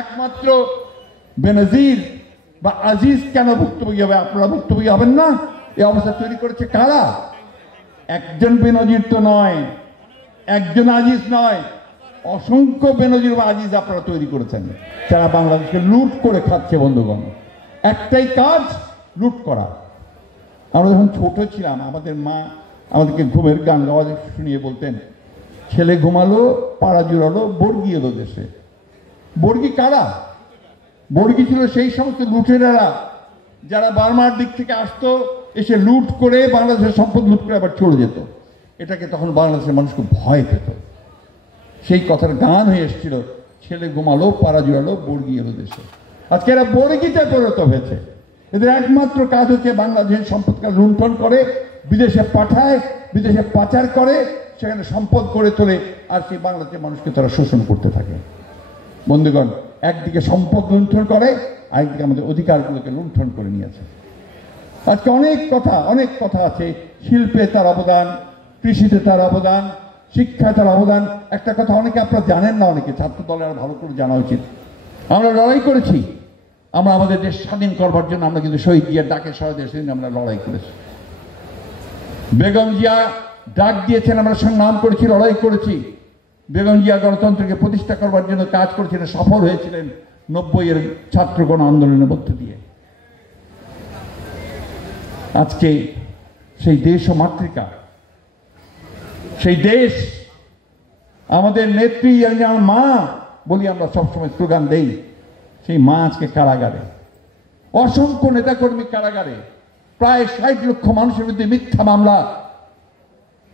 একমাত্র বেনজির বা আজিজ কেন ভুক্তভোগী হবে? আপনারা ভুক্তভোগী হবেন না? এই অবস্থা তৈরি করেছে কারা? একজন বেনজির তো নয়, একজন আজিজ নয়, অসংখ্য বেনজির বা আজিজ আপনারা তৈরি করেছেন, যারা বাংলাদেশকে লুট করে খাচ্ছে। বন্ধুগণ, একটাই কাজ, লুট করা। আমরা যখন ছোট ছিলাম, আমাদের মা আমাদেরকে ঘুমের গান গাওয়া শুনিয়ে বলতেন, ছেলে ঘুমালো, পাড়া জুড়ালো, বর্গি এলো দেশে। বর্গি কারা? বর্গি ছিল সেই সমস্ত লুটেরারা যারা বার্মার দিক থেকে আসতো, এসে লুট করে বাংলাদেশের সম্পদ লুট করে আবার চলে যেত। এটাকে তখন বাংলাদেশের মানুষ খুব ভয় পেত। সেই কথার গান হয়ে এসেছিল, ছেলে ঘুমালো, পাড়া জুড়ালো, বর্গি এলো দেশে। আজকে এরা বর্গিতে পরিণত হয়েছে। এদের একমাত্র কাজ হচ্ছে বাংলাদেশের সম্পদকে লুণ্ঠন করে বিদেশে পাঠায়, বিদেশে পাচার করে, সেখানে সম্পদ করে তোলে, আর সেই বাংলাদেশের মানুষকে তারা শোষণ করতে থাকে। বন্ধুগণ, একদিকে সম্পদ লুণ্ঠন করে, আরেকদিকে আমাদের অধিকারগুলোকে লুণ্ঠন করে নিয়েছে। আজকে অনেক কথা আছে। শিল্পে তার অবদান, কৃষিতে তার অবদান, শিক্ষায় তার অবদান। একটা কথা অনেকে আপনারা জানেন না, অনেকে ছাত্র দলের আরো ভালো করে জানা উচিত। আমরা লড়াই করেছি, আমরা আমাদের দেশ স্বাধীন করবার জন্য আমরা কিন্তু শহীদ জিয়ার ডাকে সারা দেশ আমরা লড়াই করেছি। বেগম জিয়া ডাক দিয়েছেন, আমরা সংগ্রাম করেছি, লড়াই করেছি। বেগম জিয়া গণতন্ত্রকে প্রতিষ্ঠা করবার জন্য কাজ করেছিলেন, সফল হয়েছিলেন 90-এর ছাত্র গণ আন্দোলনের মধ্য দিয়ে। আজকে সেই দেশ ও মাতৃকা, সেই দেশ, আমাদের নেত্রী, আমার মা বলি আমরা সবসময় স্লোগান দেই, সেই মা আজকে কারাগারে। অসংখ্য নেতাকর্মী কারাগারে, প্রায় 60 লক্ষ মানুষের মধ্যে মিথ্যা মামলা।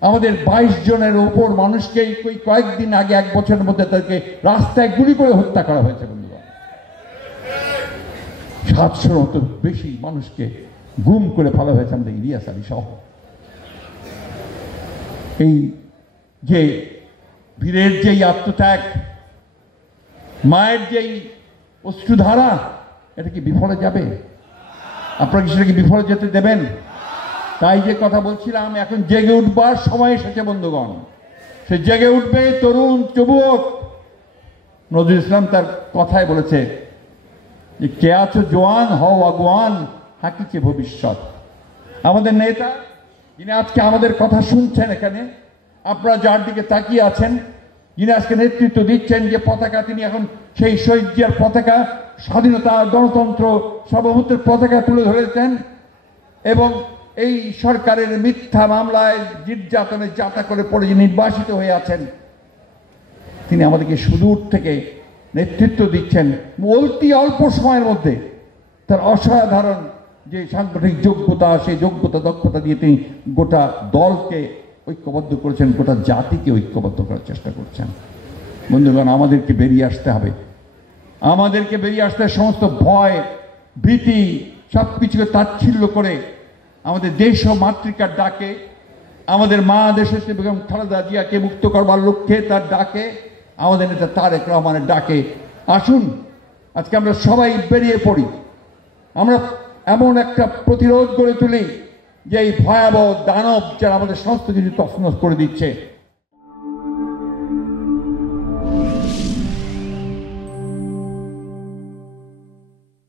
আমাদের 22 জনের উপর মানুষকে কয়েকদিন আগে, 1 বছরের মধ্যে তাদেরকে রাস্তায় গুলি করে হত্যা করা হয়েছে। বন্ধুগণ, 700-র মতো বেশি মানুষকে গুম করে ফেলা হয়েছে আমাদের ইলিয়াস আলী সহ। এই যে বীরের যেই আত্মত্যাগ, মায়ের যেই অশ্রুধারা, এটা কি বিফলে যাবে? আপনারা কি সেটাকে বিফলে যেতে দেবেন? তাই যে কথা বলছিলাম, এখন জেগে উঠবার সময় এসেছে বন্ধুগণ। সে জেগে উঠবে তরুণ যুবক। নজরুল ইসলাম তার কথায় বলেছে যে, কে আছো জোয়ান, হও আগুয়ান, হাকিছে ভবিষ্যৎ। আমাদের নেতা, যিনি আজকে আমাদের কথা শুনছেন, এখানে আপনারা যার দিকে তাকিয়ে আছেন, যিনি আজকে নেতৃত্ব দিচ্ছেন, যে পতাকা, তিনি এখন সেই শহীদ জিয়ার পতাকা, স্বাধীনতা, গণতন্ত্র, সার্বভৌমত্বের পতাকা তুলে ধরেছেন, এবং এই সরকারের মিথ্যা মামলায় নির্যাতনে যাতা করে পড়ে যে নির্বাসিত হয়ে আছেন, তিনি আমাদেরকে সুদূর থেকে নেতৃত্ব দিচ্ছেন। অল্প সময়ের মধ্যে তার অসাধারণ যে সাংগঠনিক যোগ্যতা, সেই যোগ্যতা, দক্ষতা দিয়ে তিনি গোটা দলকে ঐক্যবদ্ধ করেছেন, গোটা জাতিকে ঐক্যবদ্ধ করার চেষ্টা করছেন। বন্ধুগণ, আমাদেরকে বেরিয়ে আসতে হবে। আমাদেরকে বেরিয়ে আসতে সমস্ত ভয়, ভীতি, সবকিছুকে তাচ্ছিল্য করে আমাদের দেশ ও মাতৃকার ডাকে, আমাদের মা দেশনেত্রী বেগম খালেদা জিয়াকে মুক্ত করবার লক্ষ্যে তার ডাকে, আমাদের নেতা তারেক রহমানের ডাকে আসুন আজকে আমরা সবাই বেরিয়ে পড়ি। আমরা এমন একটা প্রতিরোধ গড়ে তুলি যে এই ভয়াবহ দানব যারা আমাদের সমস্ত কিছু তছনছ করে দিচ্ছে,